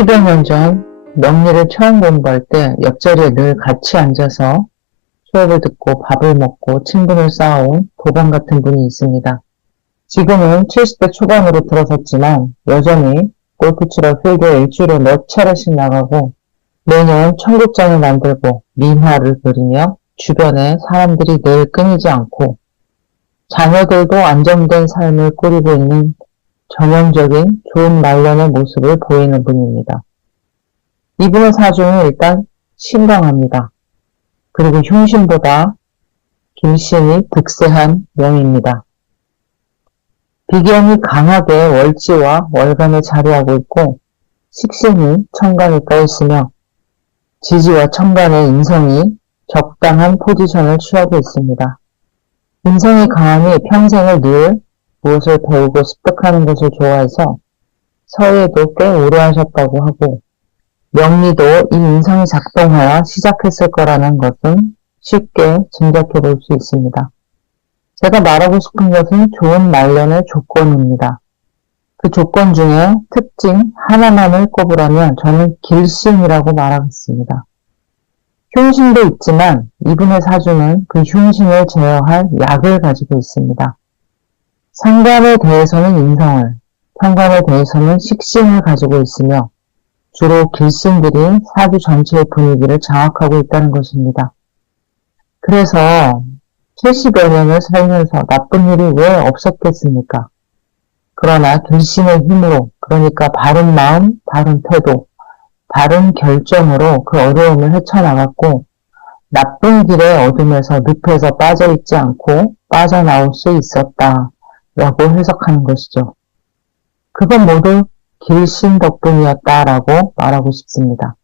10여 년 전 명리를 처음 공부할 때 옆자리에 늘 같이 앉아서 수업을 듣고 밥을 먹고 친분을 쌓아온 도반 같은 분이 있습니다. 지금은 70대 초반으로 들어섰지만 여전히 골프 치러 필드에 일주일에 몇 차례씩 나가고 매년 청국장을 만들고 민화를 그리며 주변에 사람들이 늘 끊이지 않고 자녀들도 안정된 삶을 꾸리고 있는 전형적인 좋은 말년의 모습을 보이는 분입니다. 이분의 사주는 일단 신강합니다. 그리고 흉신보다 길신이 득세한 명입니다. 비견이 강하게 월지와 월간에 자리하고 있고 식신이 천간에 떠있으며 지지와 천간의 인성이 적당한 포지션을 취하고 있습니다. 인성이 강하니 평생을 늘 무엇을 배우고 습득하는 것을 좋아해서 서예도 꽤 오래 하셨다고 하고 명리도 이 인성이 작동하여 시작했을 거라는 것은 쉽게 짐작해 볼 수 있습니다. 제가 말하고 싶은 것은 좋은 말년의 조건입니다. 그 조건 중에 특징 하나만을 꼽으라면 저는 길신이라고 말하겠습니다. 흉신도 있지만 이분의 사주는 그 흉신을 제어할 약을 가지고 있습니다. 상관에 대해서는 인성을, 편관에 대해서는 식신을 가지고 있으며 주로 길신들이 사주 전체의 분위기를 장악하고 있다는 것입니다. 그래서 70여 년을 살면서 나쁜 일이 왜 없었겠습니까? 그러나 길신의 힘으로, 그러니까 바른 마음, 바른 태도, 바른 결정으로 그 어려움을 헤쳐나갔고 나쁜 길의 어둠에서 늪에서 빠져있지 않고 빠져나올 수 있었다라고 해석하는 것이죠. 그건 모두 길신 덕분이었다라고 말하고 싶습니다.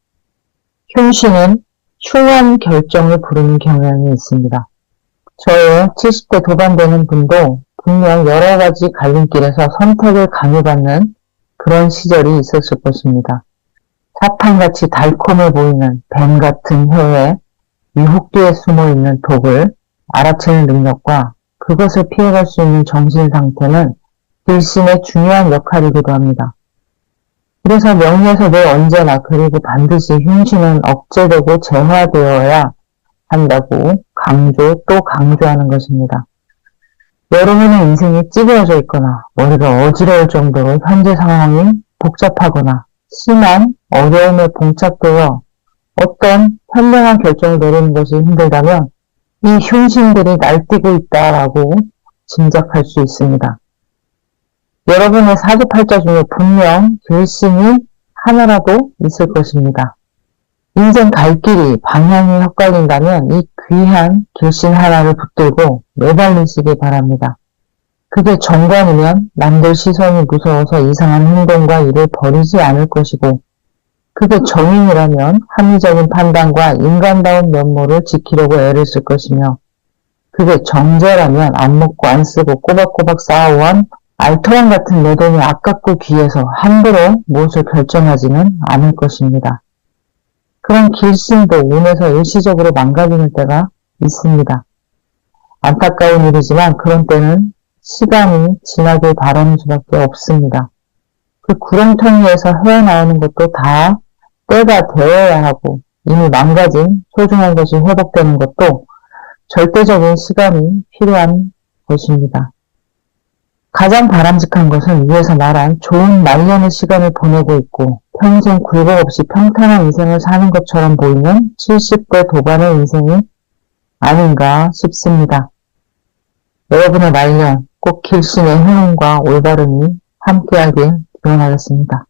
흉신은 흉한 결정을 부르는 경향이 있습니다. 저의 70대 도반되는 분도 분명 여러 가지 갈림길에서 선택을 강요받는 그런 시절이 있었을 것입니다. 사탕같이 달콤해 보이는 뱀 같은 혀에 유혹 뒤에 숨어있는 독을 알아채는 능력과 그것을 피해갈 수 있는 정신 상태는 길신의 중요한 역할이기도 합니다. 그래서 명리에서 늘 언제나 그리고 반드시 흉신은 억제되고 제화되어야 한다고 강조 또 강조하는 것입니다. 여러분의 인생이 찌그러져 있거나 머리가 어지러울 정도로 현재 상황이 복잡하거나 심한 어려움에 봉착되어 어떤 현명한 결정을 내리는 것이 힘들다면 이 흉신들이 날뛰고 있다라고 짐작할 수 있습니다. 여러분의 사주팔자 중에 분명 길신이 하나라도 있을 것입니다. 인생 갈 길이 방향이 헷갈린다면 이 귀한 길신 하나를 붙들고 매달리시기 바랍니다. 그게 정관이면 남들 시선이 무서워서 이상한 행동과 일을 벌이지 않을 것이고 그게 정인이라면 합리적인 판단과 인간다운 면모를 지키려고 애를 쓸 것이며 그게 정제라면 안 먹고 안 쓰고 꼬박꼬박 쌓아온 알토란 같은 내 돈이 아깝고 귀해서 함부로 무엇을 결정하지는 않을 것입니다. 그런 길신도 운에서 일시적으로 망가지는 때가 있습니다. 안타까운 일이지만 그런 때는 시간이 지나길 바라는 수밖에 없습니다. 그 구렁텅이에서 헤어나오는 것도 다 때가 되어야 하고 이미 망가진 소중한 것이 회복되는 것도 절대적인 시간이 필요한 것입니다. 가장 바람직한 것은 위에서 말한 좋은 말년의 시간을 보내고 있고 평생 굴곡 없이 평탄한 인생을 사는 것처럼 보이는 70대 도반의 인생이 아닌가 싶습니다. 여러분의 말년 꼭 길신의 행운과 올바름이 함께하길 기원하겠습니다.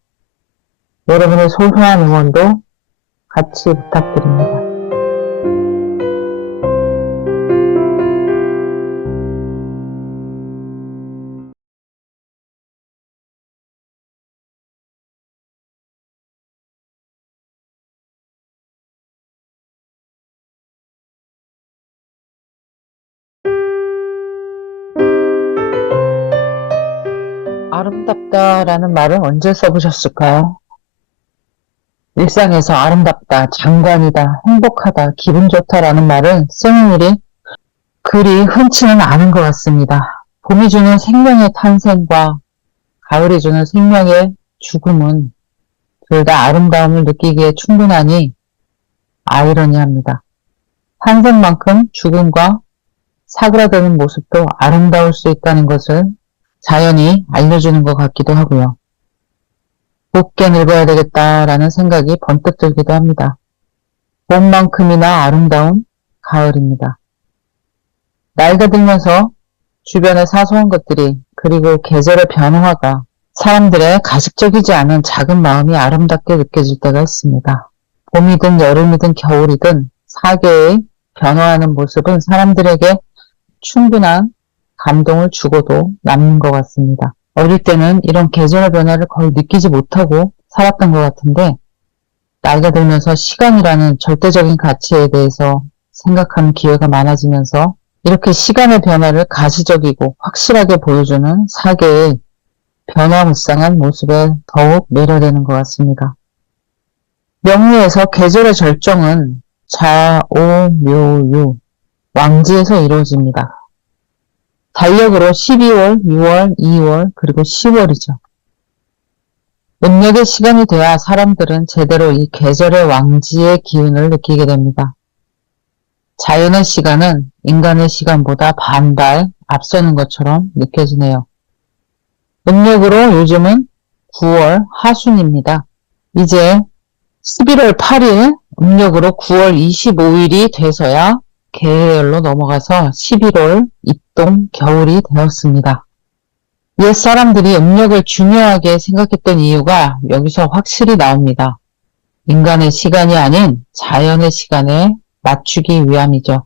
여러분의 소소한 응원도 같이 부탁드립니다. 아름답다라는 말을 언제 써보셨을까요? 일상에서 아름답다, 장관이다, 행복하다, 기분 좋다라는 말을 쓰는 일이 그리 흔치는 않은 것 같습니다. 봄이 주는 생명의 탄생과 가을이 주는 생명의 죽음은 둘 다 아름다움을 느끼기에 충분하니 아이러니합니다. 탄생만큼 죽음과 사그라드는 모습도 아름다울 수 있다는 것을 자연이 알려주는 것 같기도 하고요. 곱게 늙어야 되겠다라는 생각이 번뜩 들기도 합니다. 봄만큼이나 아름다운 가을입니다. 나이가 들면서 주변의 사소한 것들이 그리고 계절의 변화가 사람들의 가식적이지 않은 작은 마음이 아름답게 느껴질 때가 있습니다. 봄이든 여름이든 겨울이든 사계의 변화하는 모습은 사람들에게 충분한 감동을 주고도 남는 것 같습니다. 어릴 때는 이런 계절의 변화를 거의 느끼지 못하고 살았던 것 같은데 나이가 들면서 시간이라는 절대적인 가치에 대해서 생각하는 기회가 많아지면서 이렇게 시간의 변화를 가시적이고 확실하게 보여주는 사계의 변화무쌍한 모습에 더욱 매료되는 것 같습니다. 명리에서 계절의 절정은 자오묘유, 왕지에서 이루어집니다. 달력으로 12월, 6월, 2월, 그리고 10월이죠. 음력의 시간이 돼야 사람들은 제대로 이 계절의 왕지의 기운을 느끼게 됩니다. 자연의 시간은 인간의 시간보다 반발 앞서는 것처럼 느껴지네요. 음력으로 요즘은 9월 하순입니다. 이제 11월 8일, 음력으로 9월 25일이 돼서야 개해열로 넘어가서 11월 입동 겨울이 되었습니다. 옛 사람들이 음력을 중요하게 생각했던 이유가 여기서 확실히 나옵니다. 인간의 시간이 아닌 자연의 시간에 맞추기 위함이죠.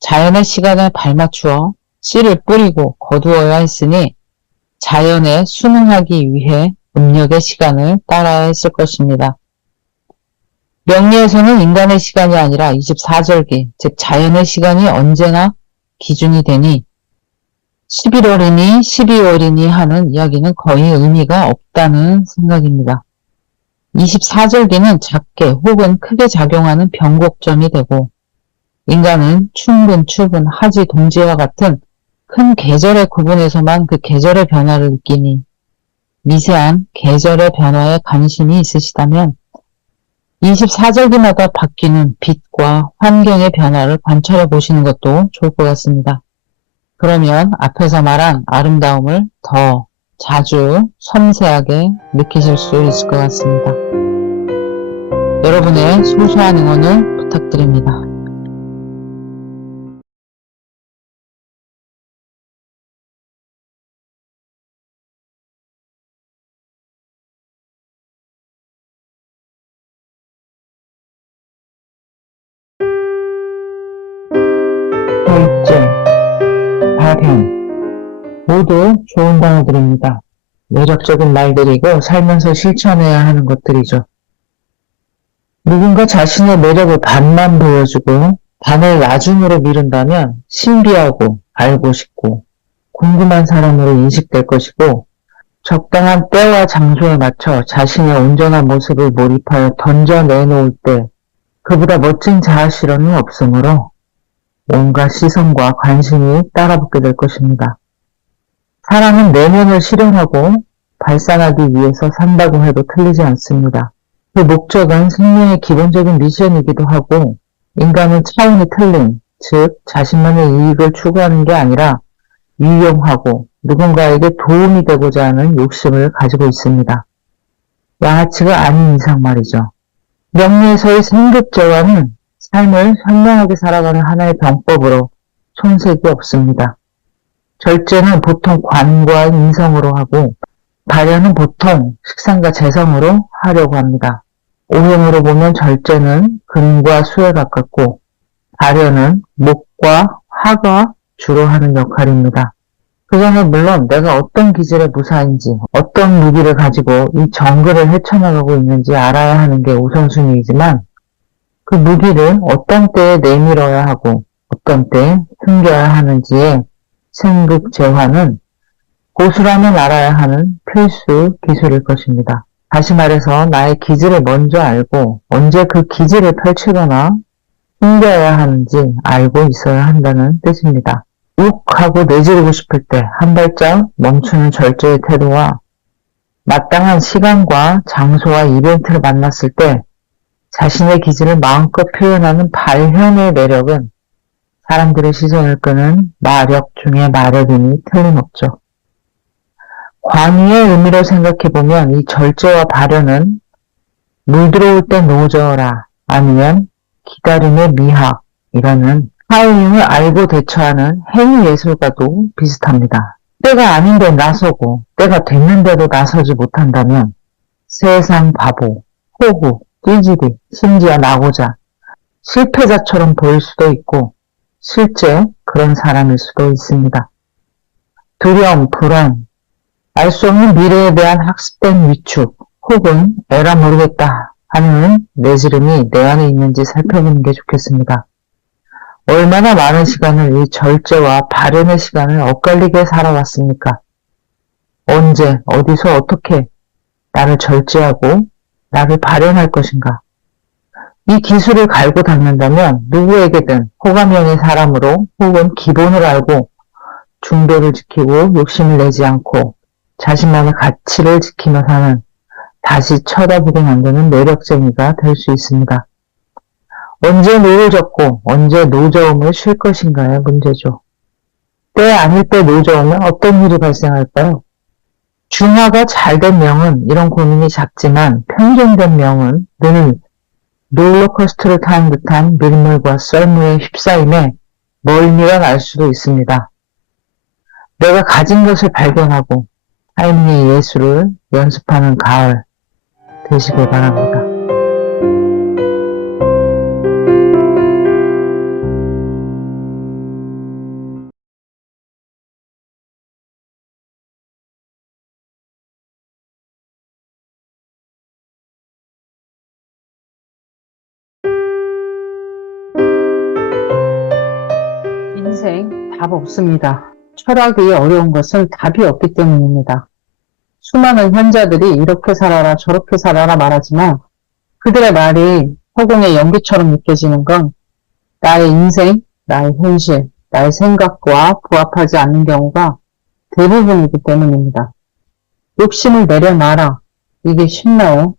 자연의 시간에 발맞추어 씨를 뿌리고 거두어야 했으니 자연에 순응하기 위해 음력의 시간을 따라야 했을 것입니다. 명리에서는 인간의 시간이 아니라 24절기, 즉 자연의 시간이 언제나 기준이 되니 11월이니 12월이니 하는 이야기는 거의 의미가 없다는 생각입니다. 24절기는 작게 혹은 크게 작용하는 변곡점이 되고 인간은 충분, 추분, 하지, 동지와 같은 큰 계절의 구분에서만 그 계절의 변화를 느끼니 미세한 계절의 변화에 관심이 있으시다면 24절기마다 바뀌는 빛과 환경의 변화를 관찰해 보시는 것도 좋을 것 같습니다. 그러면 앞에서 말한 아름다움을 더 자주 섬세하게 느끼실 수 있을 것 같습니다. 여러분의 소소한 응원을 부탁드립니다. 결제, 발현 모두 좋은 단어들입니다. 매력적인 말들이고 살면서 실천해야 하는 것들이죠. 누군가 자신의 매력을 반만 보여주고 반을 나중으로 미룬다면 신비하고 알고 싶고 궁금한 사람으로 인식될 것이고 적당한 때와 장소에 맞춰 자신의 온전한 모습을 몰입하여 던져내놓을 때 그보다 멋진 자아실현은 없으므로 온갖 시선과 관심이 따라붙게 될 것입니다. 사람은 내면을 실현하고 발산하기 위해서 산다고 해도 틀리지 않습니다. 그 목적은 생명의 기본적인 미션이기도 하고 인간은 차원이 틀린, 즉 자신만의 이익을 추구하는 게 아니라 유용하고 누군가에게 도움이 되고자 하는 욕심을 가지고 있습니다. 양아치가 아닌 이상 말이죠. 명리에서의 생급제화는 삶을 현명하게 살아가는 하나의 병법으로 손색이 없습니다. 절제는 보통 관과 인성으로 하고 발현은 보통 식상과 재성으로 하려고 합니다. 오행으로 보면 절제는 금과 수에 가깝고 발현은 목과 화가 주로 하는 역할입니다. 그 전에 물론 내가 어떤 기질의 무사인지 어떤 무기를 가지고 이 정글을 헤쳐나가고 있는지 알아야 하는 게 우선순위이지만 그 무기를 어떤 때에 내밀어야 하고 어떤 때에 숨겨야 하는지에 생극재화는 고수라면 알아야 하는 필수 기술일 것입니다. 다시 말해서 나의 기질을 먼저 알고 언제 그 기질을 펼치거나 숨겨야 하는지 알고 있어야 한다는 뜻입니다. 욱 하고 내지르고 싶을 때 한 발짝 멈추는 절제의 태도와 마땅한 시간과 장소와 이벤트를 만났을 때 자신의 기질을 마음껏 표현하는 발현의 매력은 사람들의 시선을 끄는 마력 중의 마력이니 틀림없죠. 광의의 의미로 생각해보면 이 절제와 발현은 물 들어올 때 노저어라 아니면 기다림의 미학이라는 타이밍을 알고 대처하는 행위 예술과도 비슷합니다. 때가 아닌데 나서고 때가 됐는데도 나서지 못한다면 세상 바보, 호구, 띠지리, 심지어 나고자, 실패자처럼 보일 수도 있고 실제 그런 사람일 수도 있습니다. 두려움, 불안, 알 수 없는 미래에 대한 학습된 위축 혹은 에라 모르겠다 하는 내지름이 내 안에 있는지 살펴보는 게 좋겠습니다. 얼마나 많은 시간을 이 절제와 발현의 시간을 엇갈리게 살아왔습니까? 언제, 어디서, 어떻게 나를 절제하고 나를 발현할 것인가? 이 기술을 갈고 닦는다면 누구에게든 호감형의 사람으로 혹은 기본을 알고 중도를 지키고 욕심을 내지 않고 자신만의 가치를 지키며 사는 다시 쳐다보게 만드는 매력쟁이가 될 수 있습니다. 언제 노를 젓고 언제 노저움을 쉴 것인가의 문제죠. 때 아닐 때 노저우면 어떤 일이 발생할까요? 중화가 잘된 명은 이런 고민이 작지만 편견된 명은 늘 롤러코스터를 타는 듯한 밀물과 썰물에 휩싸임에 멀미가 날 수도 있습니다. 내가 가진 것을 발견하고 타이밍의 예술을 연습하는 가을 되시길 바랍니다. 인생 답 없습니다. 철학이 어려운 것은 답이 없기 때문입니다. 수많은 현자들이 이렇게 살아라 저렇게 살아라 말하지만 그들의 말이 허공의 연기처럼 느껴지는 건 나의 인생, 나의 현실, 나의 생각과 부합하지 않는 경우가 대부분이기 때문입니다. 욕심을 내려놔라. 이게 쉽나요?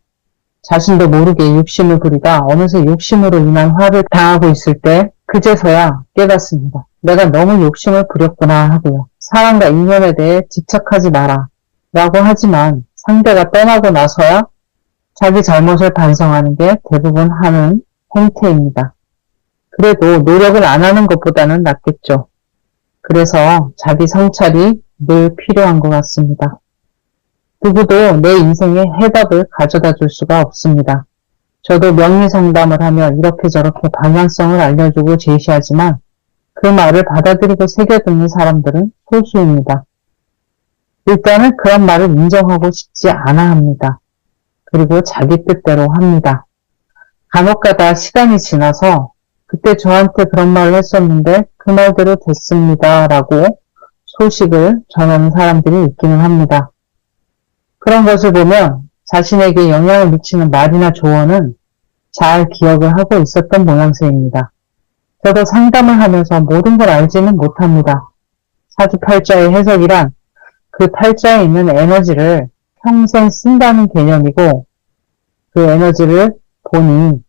자신도 모르게 욕심을 부리다 어느새 욕심으로 인한 화를 당하고 있을 때 그제서야 깨닫습니다. 내가 너무 욕심을 부렸구나 하고요. 사람과 인연에 대해 집착하지 마라 라고 하지만 상대가 떠나고 나서야 자기 잘못을 반성하는 게 대부분 하는 행태입니다. 그래도 노력을 안 하는 것보다는 낫겠죠. 그래서 자기 성찰이 늘 필요한 것 같습니다. 누구도 내 인생에 해답을 가져다 줄 수가 없습니다. 저도 명리상담을 하며 이렇게 저렇게 방향성을 알려주고 제시하지만 그 말을 받아들이고 새겨듣는 사람들은 소수입니다. 일단은 그런 말을 인정하고 싶지 않아 합니다. 그리고 자기 뜻대로 합니다. 간혹가다 시간이 지나서 그때 저한테 그런 말을 했었는데 그 말대로 됐습니다 라고 소식을 전하는 사람들이 있기는 합니다. 그런 것을 보면 자신에게 영향을 미치는 말이나 조언은 잘 기억을 하고 있었던 모양새입니다. 저도 상담을 하면서 모든 걸 알지는 못합니다. 사주팔자의 해석이란 그 팔자에 있는 에너지를 평생 쓴다는 개념이고 그 에너지를 보니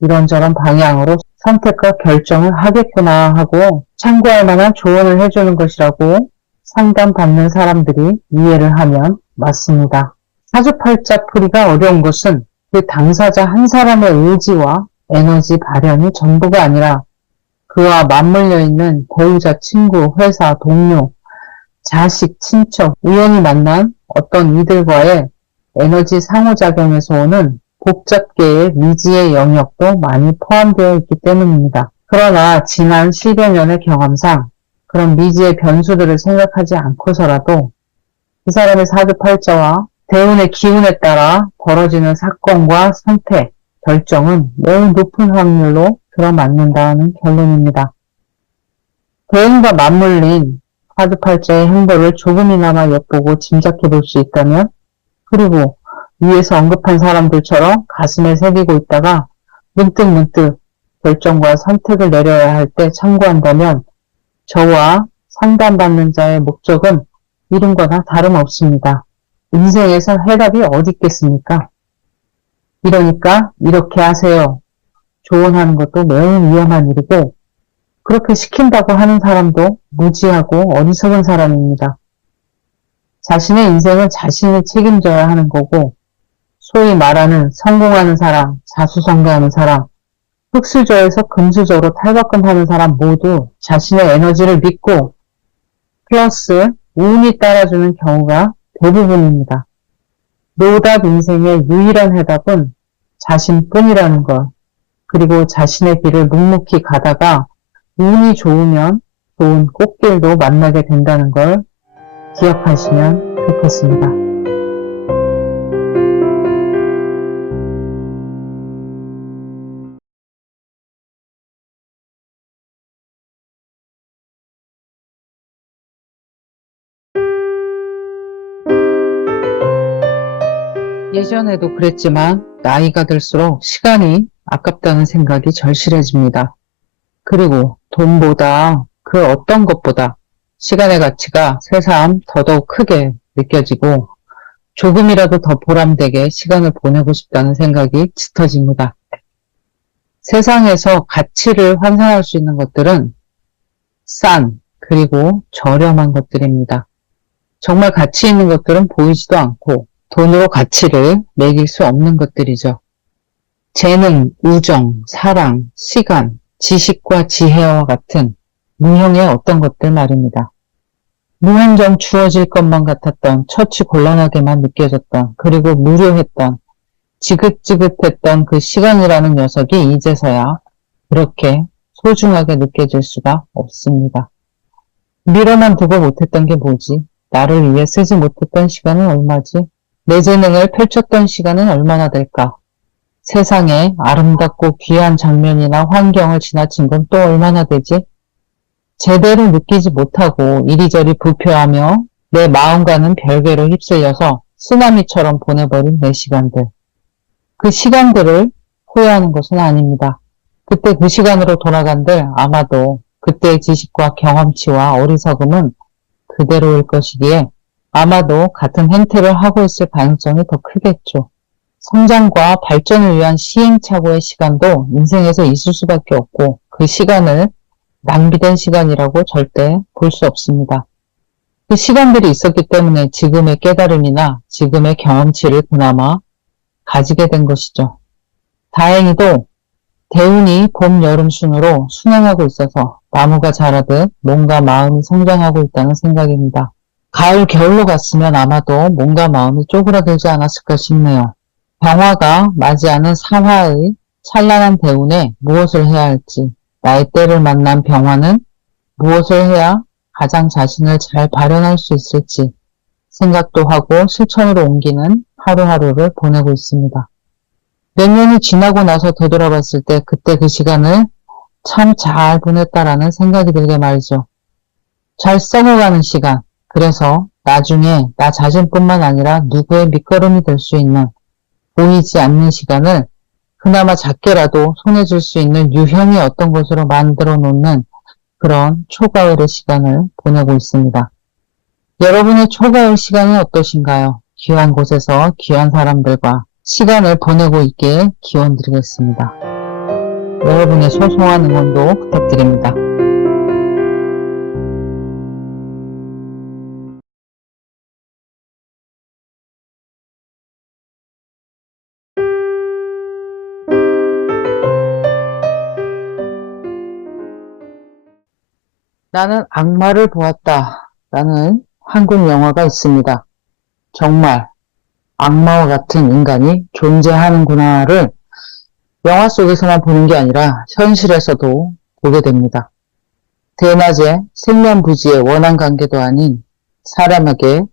이런저런 방향으로 선택과 결정을 하겠구나 하고 참고할 만한 조언을 해주는 것이라고 상담받는 사람들이 이해를 하면 맞습니다. 사주팔자 풀이가 어려운 것은 그 당사자 한 사람의 의지와 에너지 발현이 전부가 아니라 그와 맞물려 있는 배우자, 친구, 회사, 동료, 자식, 친척, 우연히 만난 어떤 이들과의 에너지 상호작용에서 오는 복잡계의 미지의 영역도 많이 포함되어 있기 때문입니다. 그러나 지난 10여 년의 경험상 그런 미지의 변수들을 생각하지 않고서라도 그 사람의 사주팔자와 대운의 기운에 따라 벌어지는 사건과 선택, 결정은 매우 높은 확률로 들어맞는다는 결론입니다. 대운과 맞물린 사주팔자의 행보를 조금이나마 엿보고 짐작해 볼 수 있다면, 그리고 위에서 언급한 사람들처럼 가슴에 새기고 있다가 문득문득 결정과 선택을 내려야 할 때 참고한다면 저와 상담받는 자의 목적은 이룬 거나 다름없습니다. 인생에서 해답이 어디 있겠습니까? 이러니까 이렇게 하세요. 조언하는 것도 매우 위험한 일이고 그렇게 시킨다고 하는 사람도 무지하고 어리석은 사람입니다. 자신의 인생을 자신이 책임져야 하는 거고 소위 말하는 성공하는 사람, 자수성가하는 사람, 흙수저에서 금수저로 탈바꿈하는 사람 모두 자신의 에너지를 믿고 플러스 운이 따라주는 경우가 대부분입니다. 노답 인생의 유일한 해답은 자신뿐이라는 것, 그리고 자신의 길을 묵묵히 가다가 운이 좋으면 좋은 꽃길도 만나게 된다는 걸 기억하시면 좋겠습니다. 예전에도 그랬지만 나이가 들수록 시간이 아깝다는 생각이 절실해집니다. 그리고 돈보다 그 어떤 것보다 시간의 가치가 새삼 더더욱 크게 느껴지고 조금이라도 더 보람되게 시간을 보내고 싶다는 생각이 짙어집니다. 세상에서 가치를 환산할 수 있는 것들은 싼 그리고 저렴한 것들입니다. 정말 가치 있는 것들은 보이지도 않고 돈으로 가치를 매길 수 없는 것들이죠. 재능, 우정, 사랑, 시간, 지식과 지혜와 같은 무형의 어떤 것들 말입니다. 무한정 주어질 것만 같았던, 처치 곤란하게만 느껴졌던, 그리고 무료했던, 지긋지긋했던 그 시간이라는 녀석이 이제서야 그렇게 소중하게 느껴질 수가 없습니다. 미뤄만 두고 못했던 게 뭐지? 나를 위해 쓰지 못했던 시간은 얼마지? 내 재능을 펼쳤던 시간은 얼마나 될까? 세상에 아름답고 귀한 장면이나 환경을 지나친 건 또 얼마나 되지? 제대로 느끼지 못하고 이리저리 부표하며 내 마음과는 별개로 휩쓸려서 쓰나미처럼 보내버린 내 시간들. 그 시간들을 후회하는 것은 아닙니다. 그때 그 시간으로 돌아간들 아마도 그때의 지식과 경험치와 어리석음은 그대로일 것이기에 아마도 같은 행태를 하고 있을 가능성이 더 크겠죠. 성장과 발전을 위한 시행착오의 시간도 인생에서 있을 수밖에 없고 그 시간을 낭비된 시간이라고 절대 볼 수 없습니다. 그 시간들이 있었기 때문에 지금의 깨달음이나 지금의 경험치를 그나마 가지게 된 것이죠. 다행히도 대운이 봄, 여름 순으로 순행하고 있어서 나무가 자라듯 몸과 마음이 성장하고 있다는 생각입니다. 가을, 겨울로 갔으면 아마도 몸과 마음이 쪼그라들지 않았을까 싶네요. 병화가 맞이하는 사화의 찬란한 대운에 무엇을 해야 할지, 나의 때를 만난 병화는 무엇을 해야 가장 자신을 잘 발현할 수 있을지 생각도 하고 실천으로 옮기는 하루하루를 보내고 있습니다. 몇 년이 지나고 나서 되돌아봤을 때 그때 그 시간을 참 잘 보냈다라는 생각이 들게 말이죠. 잘 썩어가는 시간, 그래서 나중에 나 자신뿐만 아니라 누구의 밑거름이 될 수 있는 보이지 않는 시간을 그나마 작게라도 손에 쥘 수 있는 유형의 어떤 것으로 만들어 놓는 그런 초가을의 시간을 보내고 있습니다. 여러분의 초가을 시간은 어떠신가요? 귀한 곳에서 귀한 사람들과 시간을 보내고 있기에 기원드리겠습니다. 여러분의 소소한 응원도 부탁드립니다. 나는 악마를 보았다 라는 한국 영화가 있습니다. 정말 악마와 같은 인간이 존재하는구나를 영화 속에서만 보는 게 아니라 현실에서도 보게 됩니다. 대낮에 생면부지의 원한 관계도 아닌 사람에게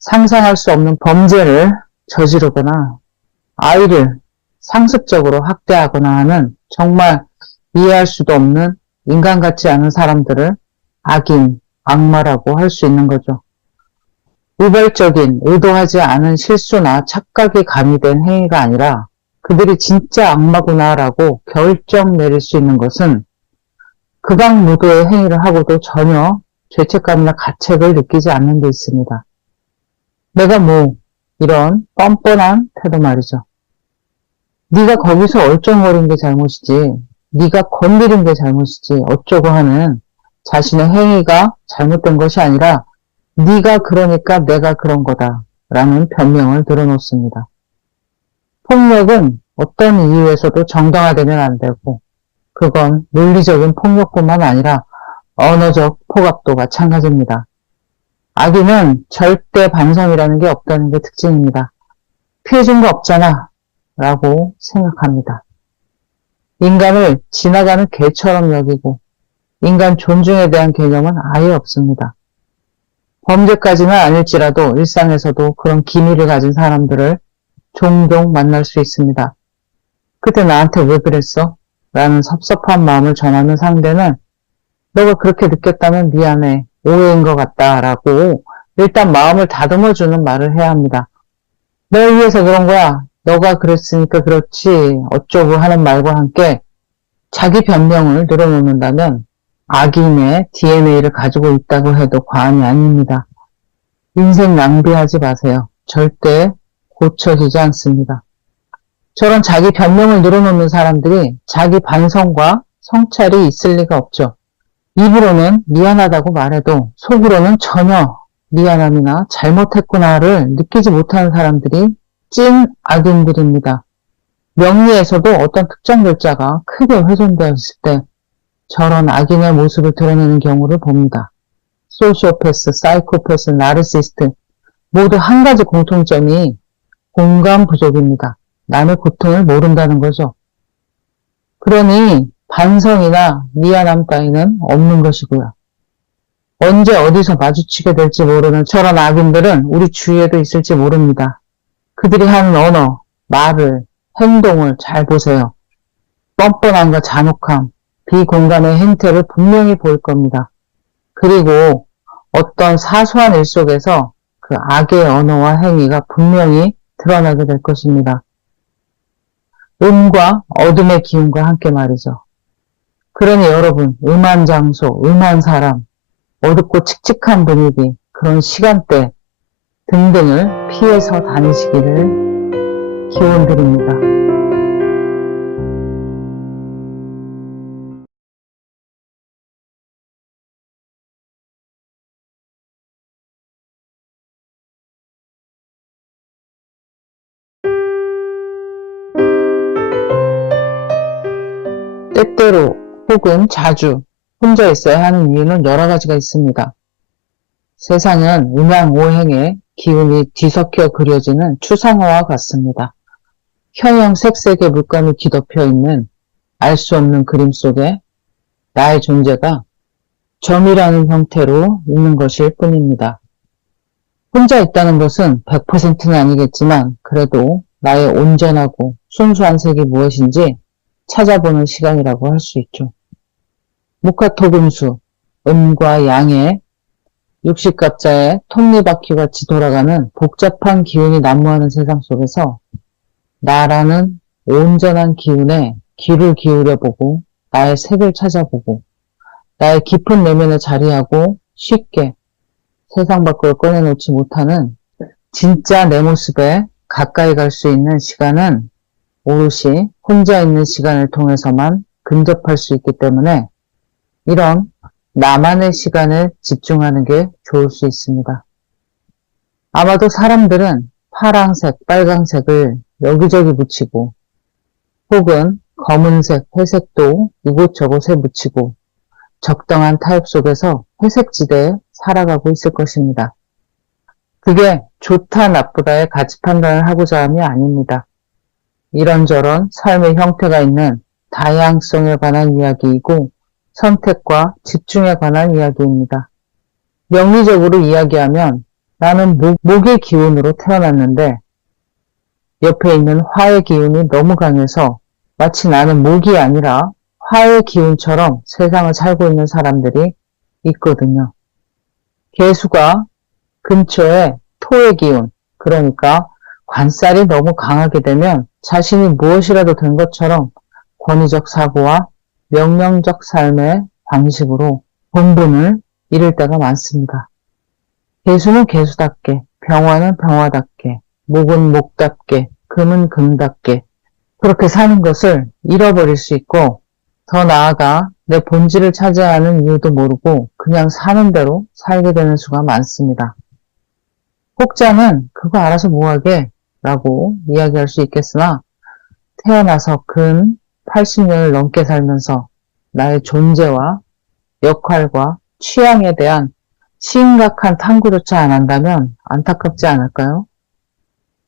상상할 수 없는 범죄를 저지르거나 아이를 상습적으로 학대하거나 하는 정말 이해할 수도 없는 인간 같지 않은 사람들을 악인, 악마라고 할 수 있는 거죠. 우발적인, 의도하지 않은 실수나 착각이 가미된 행위가 아니라 그들이 진짜 악마구나라고 결정 내릴 수 있는 것은 극악무도의 행위를 하고도 전혀 죄책감이나 가책을 느끼지 않는 데 있습니다. 내가 이런 뻔뻔한 태도 말이죠. 네가 거기서 얼쩡거린 게 잘못이지, 네가 건드린 게 잘못이지 어쩌고 하는 자신의 행위가 잘못된 것이 아니라 네가 그러니까 내가 그런 거다 라는 변명을 늘어놓습니다. 폭력은 어떤 이유에서도 정당화되면 안 되고 그건 물리적인 폭력뿐만 아니라 언어적 폭압도 마찬가지입니다. 악의는 절대 반성이라는 게 없다는 게 특징입니다. 피해준 거 없잖아 라고 생각합니다. 인간을 지나가는 개처럼 여기고 인간 존중에 대한 개념은 아예 없습니다. 범죄까지는 아닐지라도 일상에서도 그런 기미를 가진 사람들을 종종 만날 수 있습니다. 그때 나한테 왜 그랬어? 라는 섭섭한 마음을 전하는 상대는 너가 그렇게 느꼈다면 미안해, 오해인 것 같다 라고 일단 마음을 다듬어주는 말을 해야 합니다. 널 위해서 그런 거야. 너가 그랬으니까 그렇지 어쩌고 하는 말과 함께 자기 변명을 늘어놓는다면 악인의 DNA를 가지고 있다고 해도 과언이 아닙니다. 인생 낭비하지 마세요. 절대 고쳐지지 않습니다. 저런 자기 변명을 늘어놓는 사람들이 자기 반성과 성찰이 있을 리가 없죠. 입으로는 미안하다고 말해도 속으로는 전혀 미안함이나 잘못했구나를 느끼지 못하는 사람들이 찐 악인들입니다. 명리에서도 어떤 특정 글자가 크게 훼손되었을 때 저런 악인의 모습을 드러내는 경우를 봅니다. 소시오패스, 사이코패스, 나르시스트 모두 한 가지 공통점이 공감 부족입니다. 남의 고통을 모른다는 거죠. 그러니 반성이나 미안함 따위는 없는 것이고요. 언제 어디서 마주치게 될지 모르는 저런 악인들은 우리 주위에도 있을지 모릅니다. 그들이 하는 언어, 말을, 행동을 잘 보세요. 뻔뻔함과 잔혹함, 비공감의 행태를 분명히 보일 겁니다. 그리고 어떤 사소한 일 속에서 그 악의 언어와 행위가 분명히 드러나게 될 것입니다. 음과 어둠의 기운과 함께 말이죠. 그러니 여러분, 음한 장소, 음한 사람, 어둡고 칙칙한 분위기, 그런 시간대 등등을 피해서 다니시기를 기원드립니다. 때때로 혹은 자주 혼자 있어야 하는 이유는 여러 가지가 있습니다. 세상은 음양오행의 기운이 뒤섞여 그려지는 추상화와 같습니다. 형형색색의 물감이 뒤덮여 있는 알 수 없는 그림 속에 나의 존재가 점이라는 형태로 있는 것일 뿐입니다. 혼자 있다는 것은 100%는 아니겠지만 그래도 나의 온전하고 순수한 색이 무엇인지 찾아보는 시간이라고 할 수 있죠. 무카토금수, 음과 양의 60갑자의 톱니바퀴 같이 돌아가는 복잡한 기운이 난무하는 세상 속에서 나라는 온전한 기운에 귀를 기울여보고 나의 색을 찾아보고 나의 깊은 내면에 자리하고 쉽게 세상 밖으로 꺼내놓지 못하는 진짜 내 모습에 가까이 갈 수 있는 시간은 오롯이 혼자 있는 시간을 통해서만 근접할 수 있기 때문에 이런 나만의 시간에 집중하는 게 좋을 수 있습니다. 아마도 사람들은 파랑색, 빨강색을 여기저기 묻히고 혹은 검은색, 회색도 이곳저곳에 묻히고 적당한 타입 속에서 회색지대에 살아가고 있을 것입니다. 그게 좋다 나쁘다의 가치 판단을 하고자 함이 아닙니다. 이런저런 삶의 형태가 있는 다양성에 관한 이야기이고 선택과 집중에 관한 이야기입니다. 명리적으로 이야기하면 나는 목의 기운으로 태어났는데 옆에 있는 화의 기운이 너무 강해서 마치 나는 목이 아니라 화의 기운처럼 세상을 살고 있는 사람들이 있거든요. 개수가 근처에 토의 기운, 그러니까 관살이 너무 강하게 되면 자신이 무엇이라도 된 것처럼 권위적 사고와 명령적 삶의 방식으로 본분을 잃을 때가 많습니다. 개수는 개수답게, 병화는 병화답게, 목은 목답게, 금은 금답게 그렇게 사는 것을 잃어버릴 수 있고 더 나아가 내 본질을 찾아야 하는 이유도 모르고 그냥 사는 대로 살게 되는 수가 많습니다. 혹자는 그거 알아서 뭐하게 라고 이야기할 수 있겠으나 태어나서 근 80년을 넘게 살면서 나의 존재와 역할과 취향에 대한 심각한 탐구조차 안 한다면 안타깝지 않을까요?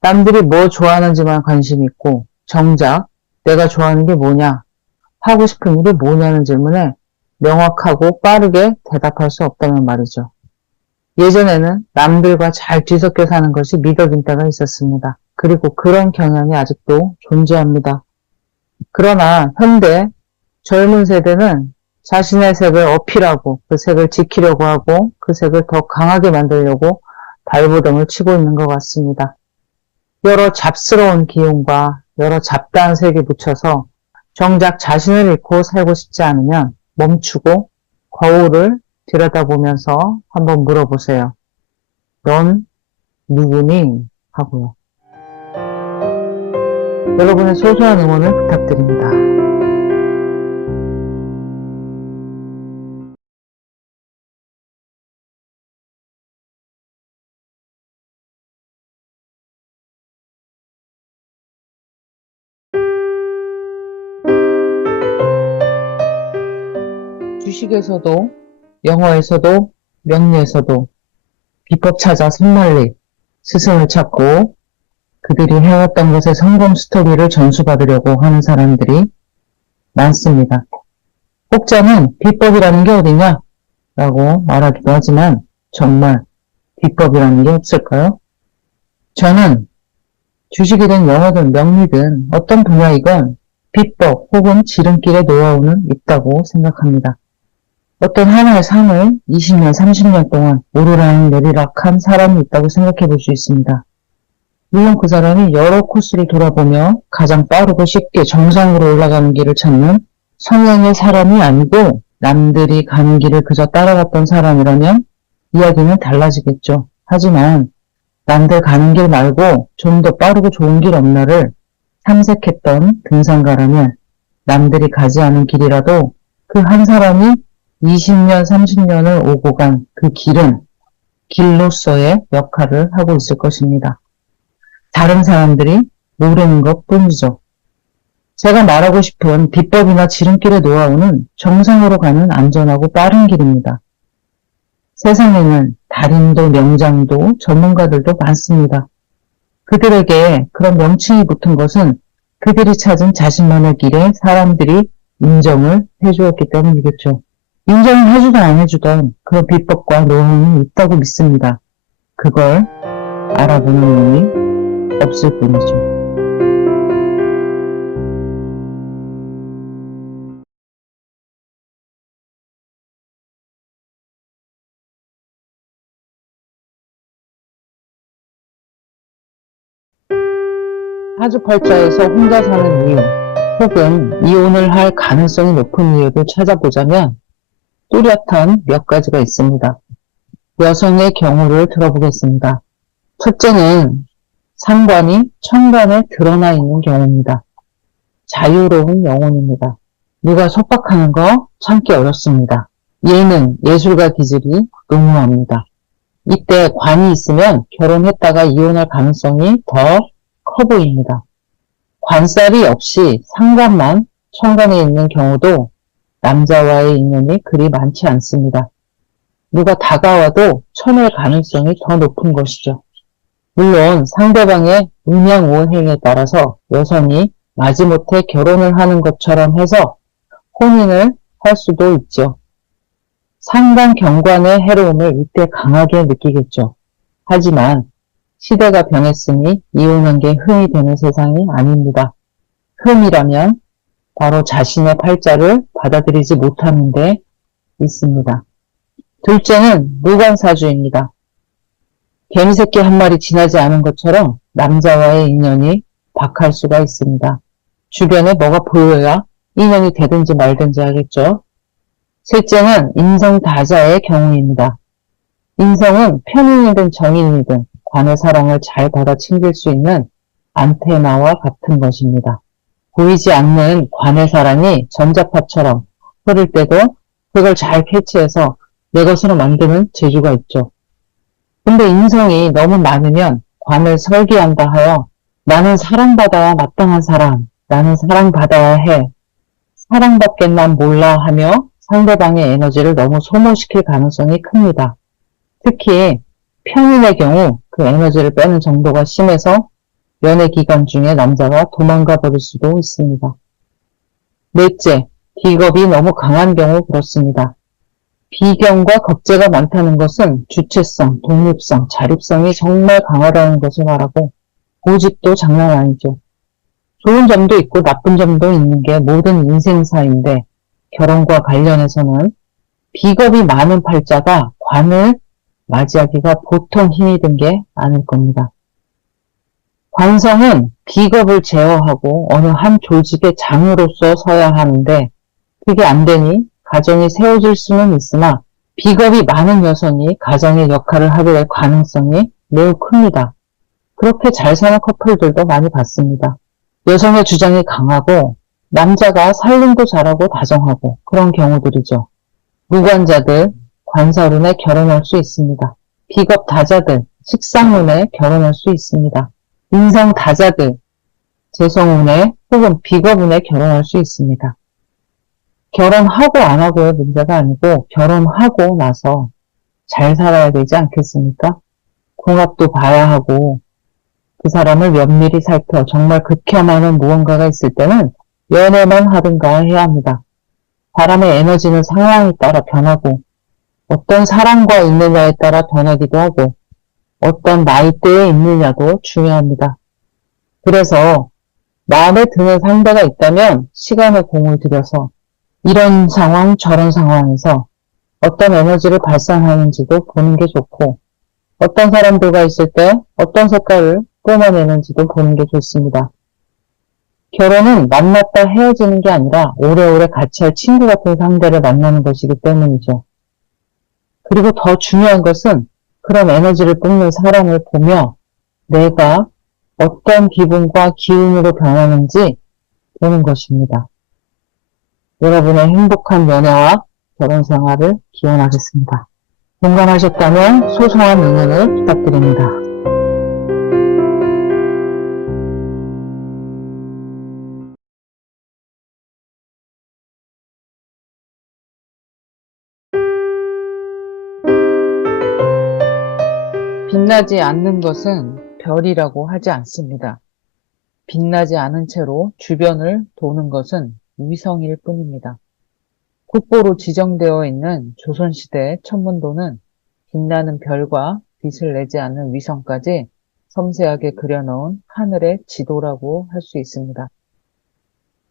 남들이 뭐 좋아하는지만 관심 있고 정작 내가 좋아하는 게 뭐냐, 하고 싶은 일이 뭐냐는 질문에 명확하고 빠르게 대답할 수 없다면 말이죠. 예전에는 남들과 잘 뒤섞여 사는 것이 미덕인 때가 있었습니다. 그리고 그런 경향이 아직도 존재합니다. 그러나 현대 젊은 세대는 자신의 색을 어필하고 그 색을 지키려고 하고 그 색을 더 강하게 만들려고 발버둥을 치고 있는 것 같습니다. 여러 잡스러운 기운과 여러 잡다한 색이 묻혀서 정작 자신을 잃고 살고 싶지 않으면 멈추고 거울을 들여다보면서 한번 물어보세요. 넌 누구니? 하고요. 여러분의 소소한 응원을 부탁드립니다. 주식에서도 영어에서도 명리에서도 비법 찾아 산만리 스승을 찾고 그들이 해왔던 것의 성공 스토리를 전수받으려고 하는 사람들이 많습니다. 혹자는 비법이라는 게 어디냐? 라고 말하기도 하지만 정말 비법이라는 게 없을까요? 저는 주식이든 영어든 명리든 어떤 분야이건 비법 혹은 지름길의 노하우는 있다고 생각합니다. 어떤 하나의 삶을 20년, 30년 동안 오르락 내리락한 사람이 있다고 생각해 볼 수 있습니다. 물론 그 사람이 여러 코스를 돌아보며 가장 빠르고 쉽게 정상으로 올라가는 길을 찾는 성향의 사람이 아니고 남들이 가는 길을 그저 따라갔던 사람이라면 이야기는 달라지겠죠. 하지만 남들 가는 길 말고 좀 더 빠르고 좋은 길 없나를 탐색했던 등산가라면 남들이 가지 않은 길이라도 그 한 사람이 20년, 30년을 오고 간 그 길은 길로서의 역할을 하고 있을 것입니다. 다른 사람들이 모르는 것 뿐이죠. 제가 말하고 싶은 비법이나 지름길의 노하우는 정상으로 가는 안전하고 빠른 길입니다. 세상에는 달인도 명장도 전문가들도 많습니다. 그들에게 그런 명칭이 붙은 것은 그들이 찾은 자신만의 길에 사람들이 인정을 해주었기 때문이겠죠. 인정을 해주든 안 해주든 그런 비법과 노하우는 있다고 믿습니다. 그걸 알아보는 놈이 없을 뿐이죠. 사주팔자에서 혼자 사는 이유 혹은 이혼을 할 가능성이 높은 이유를 찾아보자면 뚜렷한 몇 가지가 있습니다. 여성의 경우를 들어보겠습니다. 첫째는 상관이 천간에 드러나 있는 경우입니다. 자유로운 영혼입니다. 누가 속박하는 거 참기 어렵습니다. 예능, 예술가 기질이 농후합니다. 이때 관이 있으면 결혼했다가 이혼할 가능성이 더 커 보입니다. 관살이 없이 상관만 천간에 있는 경우도 남자와의 인연이 그리 많지 않습니다. 누가 다가와도 쳐낼 가능성이 더 높은 것이죠. 물론 상대방의 음양오행에 따라서 여성이 마지못해 결혼을 하는 것처럼 해서 혼인을 할 수도 있죠. 상관 경관의 해로움을 이때 강하게 느끼겠죠. 하지만 시대가 변했으니 이혼한 게 흠이 되는 세상이 아닙니다. 흠이라면 바로 자신의 팔자를 받아들이지 못하는 데 있습니다. 둘째는 무관사주입니다. 개미새끼 한 마리 지나지 않은 것처럼 남자와의 인연이 박할 수가 있습니다. 주변에 뭐가 보여야 인연이 되든지 말든지 하겠죠. 셋째는 인성다자의 경우입니다. 인성은 편인이든 정인이든 관의 사랑을 잘 받아 챙길 수 있는 안테나와 같은 것입니다. 보이지 않는 관의 사랑이 전자파처럼 흐를 때도 그걸 잘 캐치해서 내 것으로 만드는 재주가 있죠. 근데 인성이 너무 많으면 관을 설계한다 하여 나는 사랑받아야 마땅한 사람, 나는 사랑받아야 해, 사랑받겠 난 몰라 하며 상대방의 에너지를 너무 소모시킬 가능성이 큽니다. 특히 평인의 경우 그 에너지를 빼는 정도가 심해서 연애 기간 중에 남자가 도망가 버릴 수도 있습니다. 넷째, 비겁이 너무 강한 경우 그렇습니다. 비경과 겁재가 많다는 것은 주체성, 독립성, 자립성이 정말 강하다는 것을 말하고 고집도 장난 아니죠. 좋은 점도 있고 나쁜 점도 있는 게 모든 인생사인데 결혼과 관련해서는 비겁이 많은 팔자가 관을 맞이하기가 보통 힘이 든 게 아닐 겁니다. 관성은 비겁을 제어하고 어느 한 조직의 장으로서 서야 하는데 그게 안 되니 가정이 세워질 수는 있으나 비겁이 많은 여성이 가정의 역할을 하게 될 가능성이 매우 큽니다. 그렇게 잘 사는 커플들도 많이 봤습니다. 여성의 주장이 강하고 남자가 살림도 잘하고 다정하고 그런 경우들이죠. 무관자들, 관사론에 결혼할 수 있습니다. 비겁 다자들, 식상운에 결혼할 수 있습니다. 인성 다자들, 재성운에 혹은 비겁운에 결혼할 수 있습니다. 결혼하고 안 하고의 문제가 아니고 결혼하고 나서 잘 살아야 되지 않겠습니까? 궁합도 봐야 하고 그 사람을 면밀히 살펴 정말 극혐하는 무언가가 있을 때는 연애만 하든가 해야 합니다. 사람의 에너지는 상황에 따라 변하고 어떤 사람과 있느냐에 따라 변하기도 하고 어떤 나이대에 있느냐도 중요합니다. 그래서 마음에 드는 상대가 있다면 시간에 공을 들여서 이런 상황 저런 상황에서 어떤 에너지를 발산하는지도 보는 게 좋고 어떤 사람들과 있을 때 어떤 색깔을 뿜어내는지도 보는 게 좋습니다. 결혼은 만났다 헤어지는 게 아니라 오래오래 같이 할 친구 같은 상대를 만나는 것이기 때문이죠. 그리고 더 중요한 것은 그런 에너지를 뿜는 사람을 보며 내가 어떤 기분과 기운으로 변하는지 보는 것입니다. 여러분의 행복한 연애와 결혼 생활을 기원하겠습니다. 공감하셨다면 소소한 응원을 부탁드립니다. 빛나지 않는 것은 별이라고 하지 않습니다. 빛나지 않은 채로 주변을 도는 것은 위성일 뿐입니다. 국보로 지정되어 있는 조선시대 천문도는 빛나는 별과 빛을 내지 않는 위성까지 섬세하게 그려놓은 하늘의 지도라고 할 수 있습니다.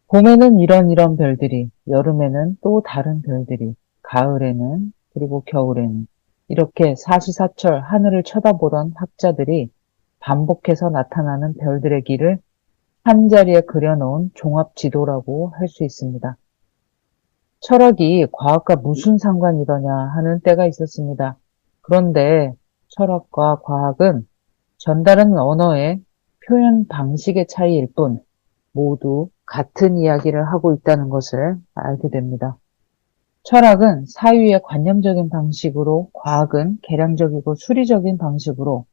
봄에는 이런 별들이, 여름에는 또 다른 별들이, 가을에는 그리고 겨울에는 이렇게 사시사철 하늘을 쳐다보던 학자들이 반복해서 나타나는 별들의 길을 한자리에 그려놓은 종합지도라고 할 수 있습니다. 철학이 과학과 무슨 상관이더냐 하는 때가 있었습니다. 그런데 철학과 과학은 전다른 언어의 표현 방식의 차이일 뿐 모두 같은 이야기를 하고 있다는 것을 알게 됩니다. 철학은 사유의 관념적인 방식으로, 과학은 계량적이고 수리적인 방식으로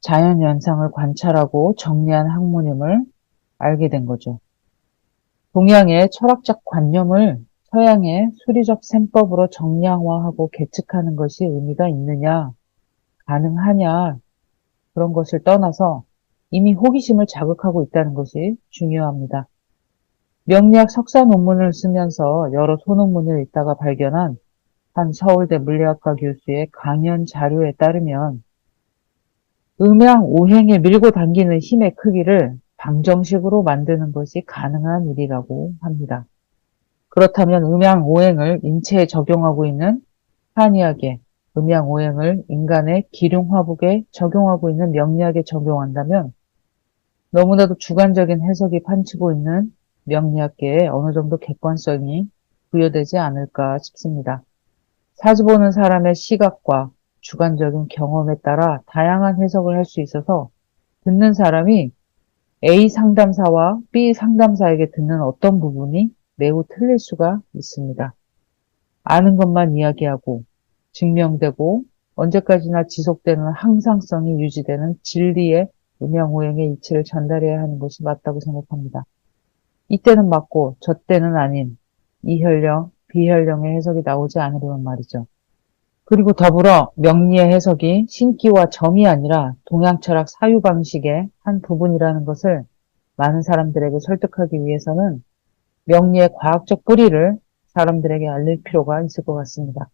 자연 현상을 관찰하고 정리한 학문임을 알게 된 거죠. 동양의 철학적 관념을 서양의 수리적 셈법으로 정량화하고 계측하는 것이 의미가 있느냐, 가능하냐, 그런 것을 떠나서 이미 호기심을 자극하고 있다는 것이 중요합니다. 명리학 석사 논문을 쓰면서 여러 소논문을 읽다가 발견한 한 서울대 물리학과 교수의 강연 자료에 따르면 음양 오행에 밀고 당기는 힘의 크기를 방정식으로 만드는 것이 가능한 일이라고 합니다. 그렇다면 음양 오행을 인체에 적용하고 있는 한의학에, 음양 오행을 인간의 기륭화복에 적용하고 있는 명리학에 적용한다면 너무나도 주관적인 해석이 판치고 있는 명리학계에 어느 정도 객관성이 부여되지 않을까 싶습니다. 사주 보는 사람의 시각과 주관적인 경험에 따라 다양한 해석을 할 수 있어서 듣는 사람이 A 상담사와 B 상담사에게 듣는 어떤 부분이 매우 틀릴 수가 있습니다. 아는 것만 이야기하고 증명되고 언제까지나 지속되는 항상성이 유지되는 진리의 음양오행의 이치를 전달해야 하는 것이 맞다고 생각합니다. 이때는 맞고 저때는 아닌 이혈령, 비혈령의 해석이 나오지 않으려면 말이죠. 그리고 더불어 명리의 해석이 신기와 점이 아니라 동양철학 사유방식의 한 부분이라는 것을 많은 사람들에게 설득하기 위해서는 명리의 과학적 뿌리를 사람들에게 알릴 필요가 있을 것 같습니다.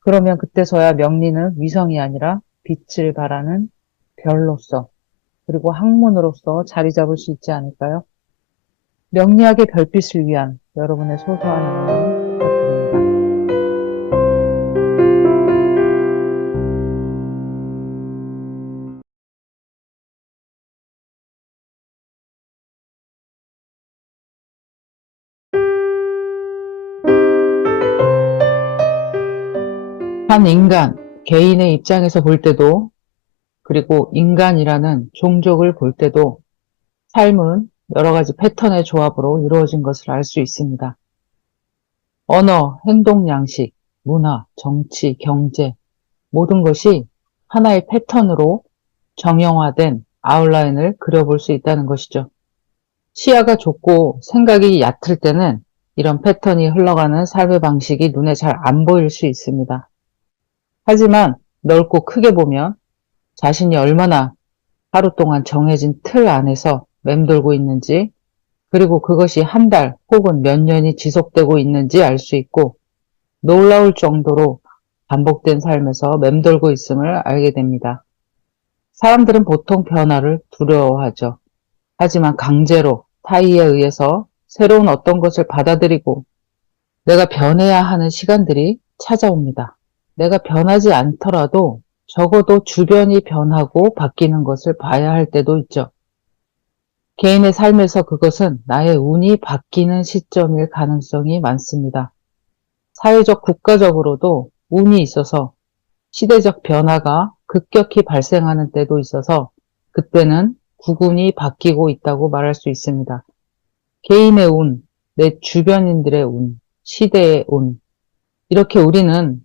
그러면 그때서야 명리는 위성이 아니라 빛을 발하는 별로서 그리고 학문으로서 자리 잡을 수 있지 않을까요? 명리학의 별빛을 위한 여러분의 소소한 응원 부탁드립니다. 한 인간, 개인의 입장에서 볼 때도 그리고 인간이라는 종족을 볼 때도 삶은 여러 가지 패턴의 조합으로 이루어진 것을 알 수 있습니다. 언어, 행동 양식, 문화, 정치, 경제 모든 것이 하나의 패턴으로 정형화된 아웃라인을 그려볼 수 있다는 것이죠. 시야가 좁고 생각이 얕을 때는 이런 패턴이 흘러가는 삶의 방식이 눈에 잘 안 보일 수 있습니다. 하지만 넓고 크게 보면 자신이 얼마나 하루 동안 정해진 틀 안에서 맴돌고 있는지, 그리고 그것이 한 달 혹은 몇 년이 지속되고 있는지 알 수 있고, 놀라울 정도로 반복된 삶에서 맴돌고 있음을 알게 됩니다. 사람들은 보통 변화를 두려워하죠. 하지만 강제로 타의에 의해서 새로운 어떤 것을 받아들이고 내가 변해야 하는 시간들이 찾아옵니다. 내가 변하지 않더라도 적어도 주변이 변하고 바뀌는 것을 봐야 할 때도 있죠. 개인의 삶에서 그것은 나의 운이 바뀌는 시점일 가능성이 많습니다. 사회적, 국가적으로도 운이 있어서 시대적 변화가 급격히 발생하는 때도 있어서 그때는 국운이 바뀌고 있다고 말할 수 있습니다. 개인의 운, 내 주변인들의 운, 시대의 운, 이렇게 우리는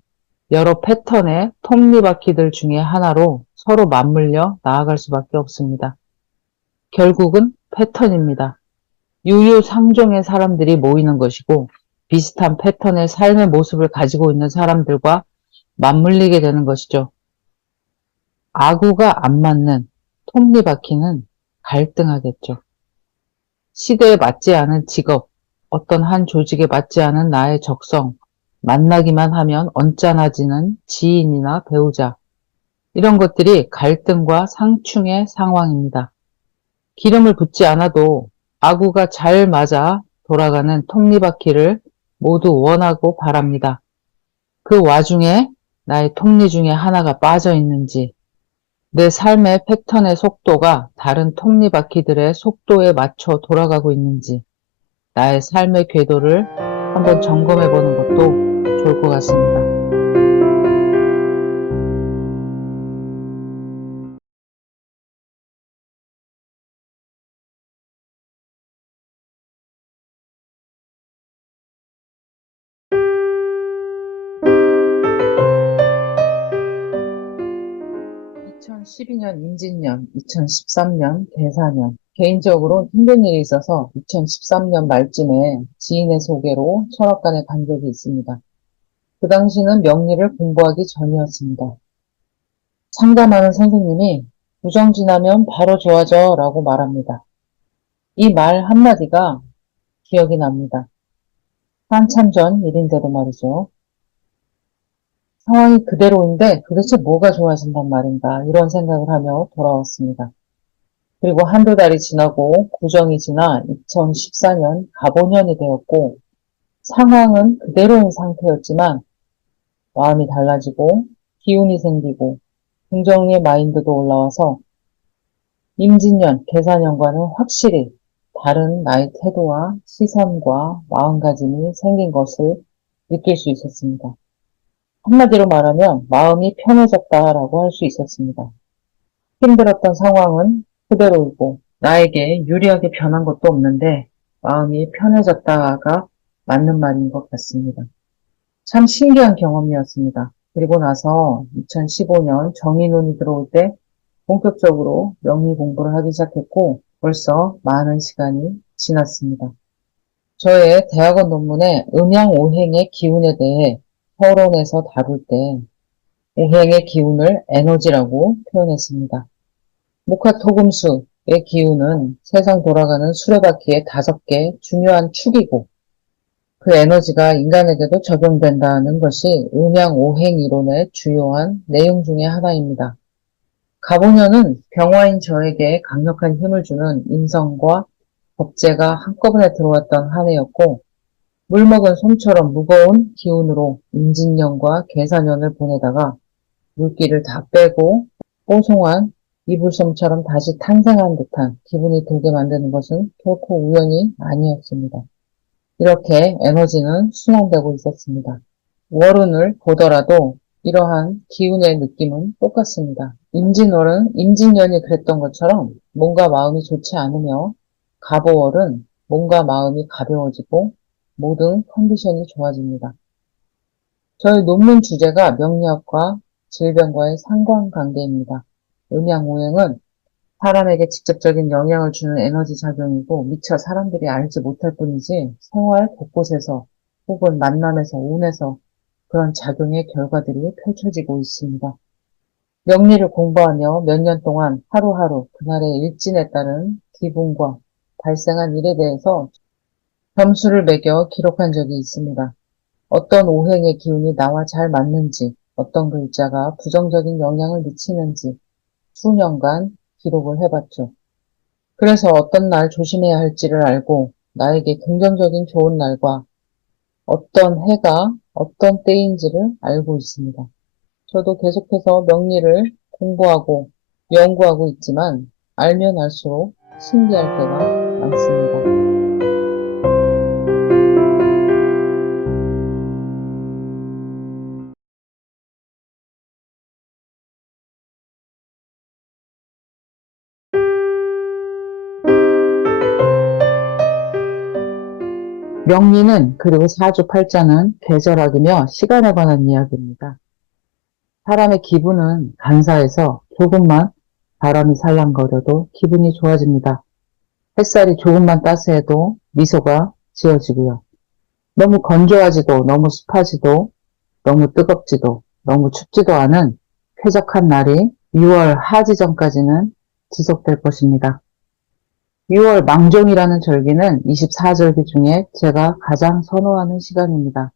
여러 패턴의 톱니바퀴들 중에 하나로 서로 맞물려 나아갈 수밖에 없습니다. 결국은 패턴입니다. 유유상종의 사람들이 모이는 것이고 비슷한 패턴의 삶의 모습을 가지고 있는 사람들과 맞물리게 되는 것이죠. 아구가 안 맞는 톱니바퀴는 갈등하겠죠. 시대에 맞지 않은 직업, 어떤 한 조직에 맞지 않은 나의 적성, 만나기만 하면 언짢아지는 지인이나 배우자, 이런 것들이 갈등과 상충의 상황입니다. 기름을 붓지 않아도 아구가 잘 맞아 돌아가는 톱니바퀴를 모두 원하고 바랍니다. 그 와중에 나의 톱니 중에 하나가 빠져 있는지, 내 삶의 패턴의 속도가 다른 톱니바퀴들의 속도에 맞춰 돌아가고 있는지, 나의 삶의 궤도를 한번 점검해 보는 것도 좋을 것 같습니다. 2012년 임진년, 2013년 계사년. 개인적으로 힘든 일이 있어서 2013년 말쯤에 지인의 소개로 철학관에 간 적이 있습니다. 그 당시는 명리를 공부하기 전이었습니다. 상담하는 선생님이 부정 지나면 바로 좋아져 라고 말합니다. 이 말 한마디가 기억이 납니다. 한참 전 일인데도 말이죠. 상황이 그대로인데 도대체 뭐가 좋아진단 말인가 이런 생각을 하며 돌아왔습니다. 그리고 한두 달이 지나고 구정이 지나 2014년 갑오년이 되었고 상황은 그대로인 상태였지만 마음이 달라지고 기운이 생기고 긍정의 마인드도 올라와서 임진년, 계사년과는 확실히 다른 나의 태도와 시선과 마음가짐이 생긴 것을 느낄 수 있었습니다. 한마디로 말하면 마음이 편해졌다라고 할 수 있었습니다. 힘들었던 상황은 그대로이고 나에게 유리하게 변한 것도 없는데 마음이 편해졌다가 맞는 말인 것 같습니다. 참 신기한 경험이었습니다. 그리고 나서 2015년 정인운이 들어올 때 본격적으로 명리 공부를 하기 시작했고 벌써 많은 시간이 지났습니다. 저의 대학원 논문에 음양오행의 기운에 대해 서론에서 다룰 때 오행의 기운을 에너지라고 표현했습니다. 목화토금수의 기운은 세상 돌아가는 수레바퀴의 5개 중요한 축이고 그 에너지가 인간에게도 적용된다는 것이 음양오행 이론의 주요한 내용 중의 하나입니다. 가보년은 병화인 저에게 강력한 힘을 주는 인성과 겁재가 한꺼번에 들어왔던 한 해였고 물먹은 솜처럼 무거운 기운으로 임진년과 계사년을 보내다가 물기를 다 빼고 뽀송한 이불솜처럼 다시 탄생한 듯한 기분이 들게 만드는 것은 결코 우연이 아니었습니다. 이렇게 에너지는 순환되고 있었습니다. 월운을 보더라도 이러한 기운의 느낌은 똑같습니다. 임진년이 그랬던 것처럼 몸과 마음이 좋지 않으며 갑오월은 몸과 마음이 가벼워지고 모든 컨디션이 좋아집니다. 저희 논문 주제가 명리학과 질병과의 상관관계입니다. 음양오행은 사람에게 직접적인 영향을 주는 에너지 작용이고 미처 사람들이 알지 못할 뿐이지 생활 곳곳에서 혹은 만남에서 운에서 그런 작용의 결과들이 펼쳐지고 있습니다. 명리를 공부하며 몇 년 동안 하루하루 그날의 일진에 따른 기분과 발생한 일에 대해서 점수를 매겨 기록한 적이 있습니다. 어떤 오행의 기운이 나와 잘 맞는지, 어떤 글자가 부정적인 영향을 미치는지 수년간 기록을 해봤죠. 그래서 어떤 날 조심해야 할지를 알고 나에게 긍정적인 좋은 날과 어떤 해가 어떤 때인지를 알고 있습니다. 저도 계속해서 명리를 공부하고 연구하고 있지만 알면 알수록 신기할 때가 많습니다. 명리는 그리고 사주팔자는 계절학이며 시간에 관한 이야기입니다. 사람의 기분은 간사해서 조금만 바람이 살랑거려도 기분이 좋아집니다. 햇살이 조금만 따스해도 미소가 지어지고요. 너무 건조하지도 너무 습하지도 너무 뜨겁지도 너무 춥지도 않은 쾌적한 날이 6월 하지 전까지는 지속될 것입니다. 6월 망종이라는 절기는 24절기 중에 제가 가장 선호하는 시간입니다.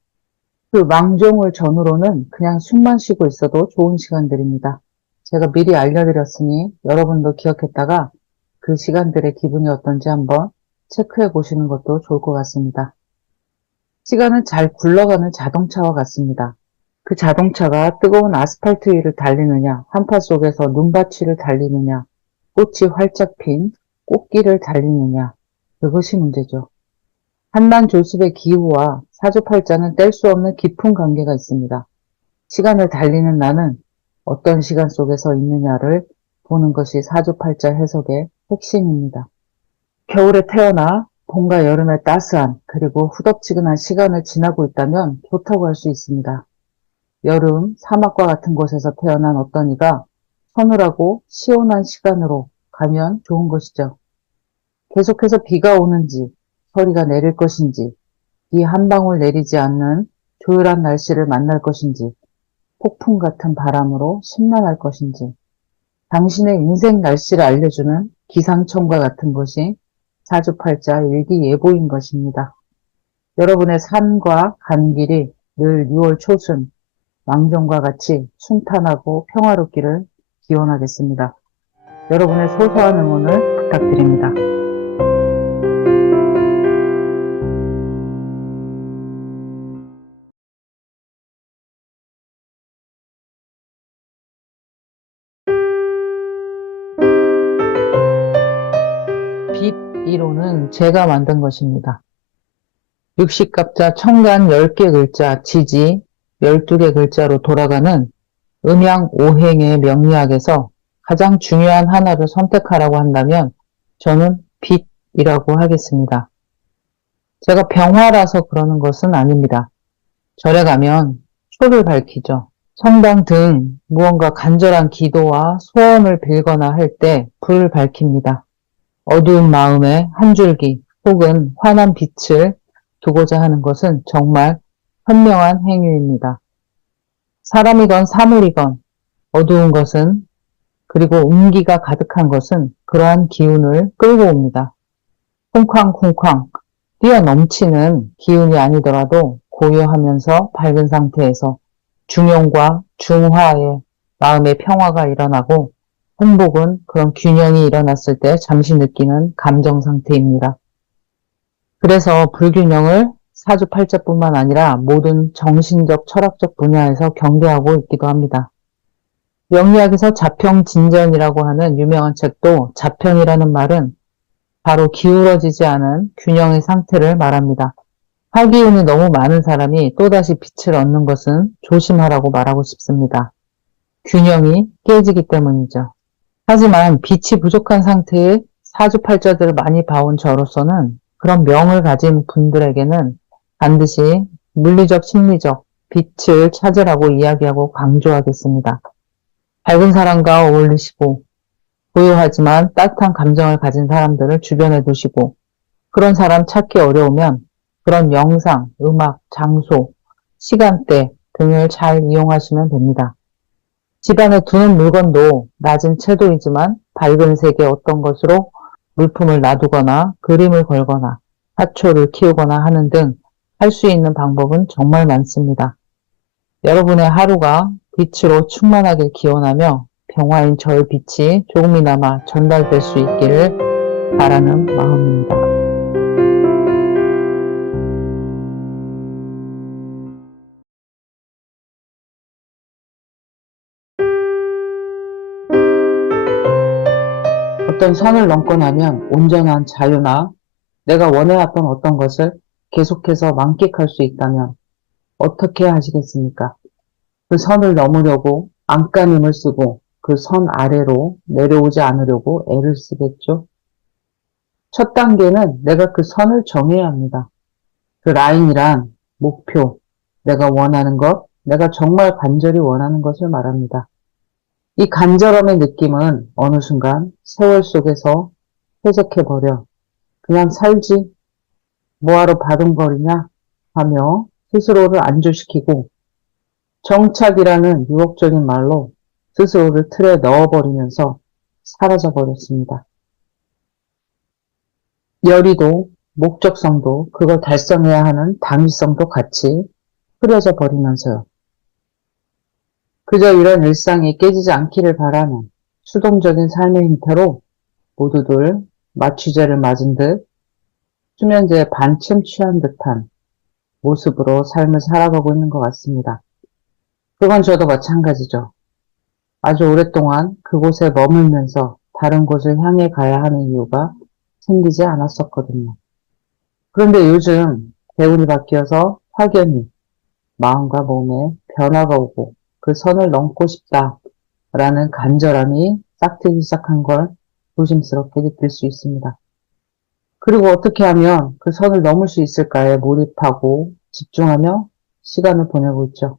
그 망종을 전후로는 그냥 숨만 쉬고 있어도 좋은 시간들입니다. 제가 미리 알려드렸으니 여러분도 기억했다가 그 시간들의 기분이 어떤지 한번 체크해 보시는 것도 좋을 것 같습니다. 시간은 잘 굴러가는 자동차와 같습니다. 그 자동차가 뜨거운 아스팔트 위를 달리느냐, 한파 속에서 눈밭위를 달리느냐, 꽃이 활짝 핀 꽃길을 달리느냐, 그것이 문제죠. 한반졸습의 기후와 사주팔자는 뗄 수 없는 깊은 관계가 있습니다. 시간을 달리는 나는 어떤 시간 속에서 있느냐를 보는 것이 사주팔자 해석의 핵심입니다. 겨울에 태어나 봄과 여름의 따스한 그리고 후덥지근한 시간을 지나고 있다면 좋다고 할 수 있습니다. 여름, 사막과 같은 곳에서 태어난 어떤 이가 서늘하고 시원한 시간으로 가면 좋은 것이죠. 계속해서 비가 오는지, 서리가 내릴 것인지, 비 한 방울 내리지 않는 조율한 날씨를 만날 것인지, 폭풍 같은 바람으로 심란할 것인지, 당신의 인생 날씨를 알려주는 기상청과 같은 것이 사주팔자 일기예보인 것입니다. 여러분의 삶과 간 길이 늘 6월 초순, 망종과 같이 순탄하고 평화롭기를 기원하겠습니다. 여러분의 소소한 응원을 부탁드립니다. 빛 이론은 제가 만든 것입니다. 60갑자 청간 10개 글자 지지, 12개 글자로 돌아가는 음양 오행의 명리학에서 가장 중요한 하나를 선택하라고 한다면 저는 빛이라고 하겠습니다. 제가 병화라서 그러는 것은 아닙니다. 절에 가면 초를 밝히죠. 성당 등 무언가 간절한 기도와 소원을 빌거나 할 때 불을 밝힙니다. 어두운 마음에 한 줄기 혹은 환한 빛을 두고자 하는 것은 정말 현명한 행위입니다. 사람이건 사물이건 어두운 것은 그리고 음기가 가득한 것은 그러한 기운을 끌고 옵니다. 쿵쾅쿵쾅 뛰어넘치는 기운이 아니더라도 고요하면서 밝은 상태에서 중용과 중화의 마음의 평화가 일어나고 행복은 그런 균형이 일어났을 때 잠시 느끼는 감정 상태입니다. 그래서 불균형을 사주팔자뿐만 아니라 모든 정신적, 철학적 분야에서 경계하고 있기도 합니다. 명리학에서 자평진전이라고 하는 유명한 책도 자평이라는 말은 바로 기울어지지 않은 균형의 상태를 말합니다. 화기운이 너무 많은 사람이 또다시 빛을 얻는 것은 조심하라고 말하고 싶습니다. 균형이 깨지기 때문이죠. 하지만 빛이 부족한 상태의 사주팔자들을 많이 봐온 저로서는 그런 명을 가진 분들에게는 반드시 물리적, 심리적 빛을 찾으라고 이야기하고 강조하겠습니다. 밝은 사람과 어울리시고 고요하지만 따뜻한 감정을 가진 사람들을 주변에 두시고 그런 사람 찾기 어려우면 그런 영상, 음악, 장소, 시간대 등을 잘 이용하시면 됩니다. 집안에 두는 물건도 낮은 채도이지만 밝은 색의 어떤 것으로 물품을 놔두거나 그림을 걸거나 화초를 키우거나 하는 등 할 수 있는 방법은 정말 많습니다. 여러분의 하루가 빛으로 충만하길 기원하며 병화인 절 빛이 조금이나마 전달될 수 있기를 바라는 마음입니다. 어떤 선을 넘고 나면 온전한 자유나 내가 원해왔던 어떤 것을 계속해서 만끽할 수 있다면 어떻게 하시겠습니까? 그 선을 넘으려고 안간힘을 쓰고 그 선 아래로 내려오지 않으려고 애를 쓰겠죠? 첫 단계는 내가 그 선을 정해야 합니다. 그 라인이란 목표, 내가 원하는 것, 내가 정말 간절히 원하는 것을 말합니다. 이 간절함의 느낌은 어느 순간 세월 속에서 회색해버려 그냥 살지 뭐하러 바둥거리냐 하며 스스로를 안주시키고 정착이라는 유혹적인 말로 스스로를 틀에 넣어버리면서 사라져버렸습니다. 열의도 목적성도 그걸 달성해야 하는 당위성도 같이 흐려져 버리면서요. 그저 이런 일상이 깨지지 않기를 바라는 수동적인 삶의 형태로 모두들 마취제를 맞은 듯 수면제에 반쯤 취한 듯한 모습으로 삶을 살아가고 있는 것 같습니다. 그건 저도 마찬가지죠. 아주 오랫동안 그곳에 머물면서 다른 곳을 향해 가야 하는 이유가 생기지 않았었거든요. 그런데 요즘 대운이 바뀌어서 확연히 마음과 몸에 변화가 오고 그 선을 넘고 싶다라는 간절함이 싹트기 시작한 걸 조심스럽게 느낄 수 있습니다. 그리고 어떻게 하면 그 선을 넘을 수 있을까에 몰입하고 집중하며 시간을 보내고 있죠.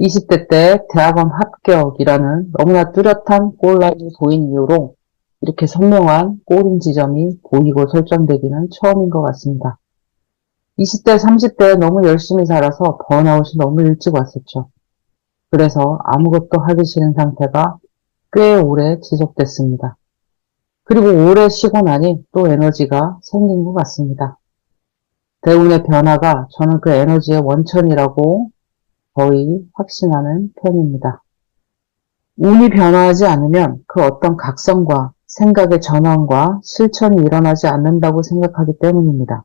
20대 때 대학원 합격이라는 너무나 뚜렷한 골라인이 보인 이후로 이렇게 선명한 꼬린 지점이 보이고 설정되기는 처음인 것 같습니다. 20대, 30대에 너무 열심히 살아서 번아웃이 너무 일찍 왔었죠. 그래서 아무것도 하기 싫은 상태가 꽤 오래 지속됐습니다. 그리고 오래 쉬고 나니 또 에너지가 생긴 것 같습니다. 대운의 변화가 저는 그 에너지의 원천이라고 거의 확신하는 편입니다. 운이 변화하지 않으면 그 어떤 각성과 생각의 전환과 실천이 일어나지 않는다고 생각하기 때문입니다.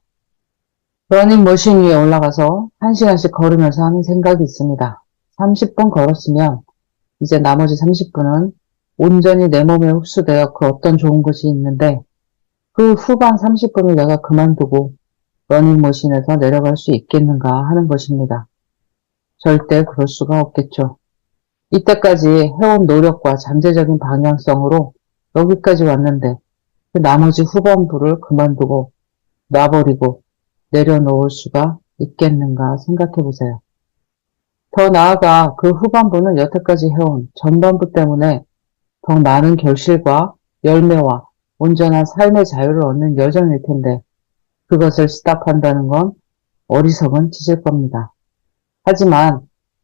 러닝머신 위에 올라가서 1시간씩 걸으면서 하는 생각이 있습니다. 30분 걸었으면 이제 나머지 30분은 온전히 내 몸에 흡수되어 그 어떤 좋은 것이 있는데 그 후반 30분을 내가 그만두고 러닝머신에서 내려갈 수 있겠는가 하는 것입니다. 절대 그럴 수가 없겠죠. 이때까지 해온 노력과 잠재적인 방향성으로 여기까지 왔는데 그 나머지 후반부를 그만두고 놔버리고 내려놓을 수가 있겠는가 생각해 보세요. 더 나아가 그 후반부는 여태까지 해온 전반부 때문에 더 많은 결실과 열매와 온전한 삶의 자유를 얻는 여정일 텐데 그것을 스탑한다는 건 어리석은 짓일 겁니다. 하지만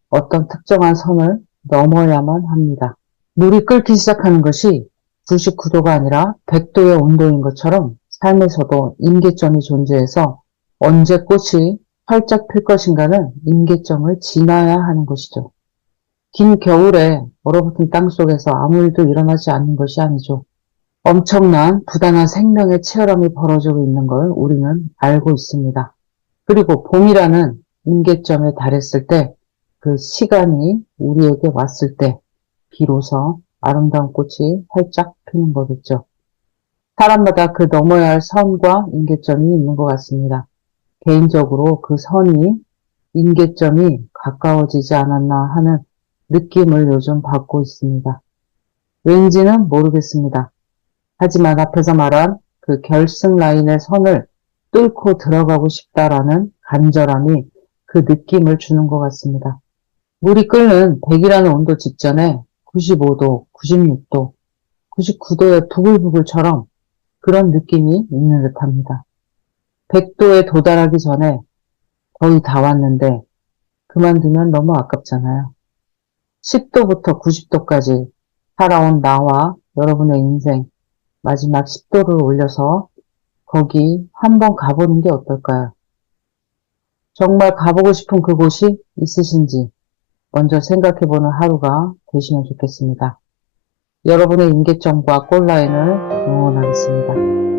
어떤 특정한 선을 넘어야만 합니다. 물이 끓기 시작하는 것이 99도가 아니라 100도의 온도인 것처럼 삶에서도 임계점이 존재해서 언제 꽃이 활짝 필 것인가는 임계점을 지나야 하는 것이죠. 긴 겨울에 얼어붙은 땅 속에서 아무 일도 일어나지 않는 것이 아니죠. 엄청난 부단한 생명의 치열함이 벌어지고 있는 걸 우리는 알고 있습니다. 그리고 봄이라는 임계점에 달했을 때 그 시간이 우리에게 왔을 때 비로소 아름다운 꽃이 활짝 피는 거겠죠. 사람마다 그 넘어야 할 선과 임계점이 있는 것 같습니다. 개인적으로 그 선이 임계점이 가까워지지 않았나 하는 느낌을 요즘 받고 있습니다. 왠지는 모르겠습니다. 하지만 앞에서 말한 그 결승 라인의 선을 뚫고 들어가고 싶다라는 간절함이 그 느낌을 주는 것 같습니다. 물이 끓는 100이라는 온도 직전에 95도, 96도, 99도의 부글부글처럼 그런 느낌이 있는 듯합니다. 100도에 도달하기 전에 거의 다 왔는데 그만두면 너무 아깝잖아요. 10도부터 90도까지 살아온 나와 여러분의 인생 마지막 10도를 올려서 거기 한번 가보는 게 어떨까요? 정말 가보고 싶은 그곳이 있으신지 먼저 생각해보는 하루가 되시면 좋겠습니다. 여러분의 임계점과 골라인을 응원하겠습니다.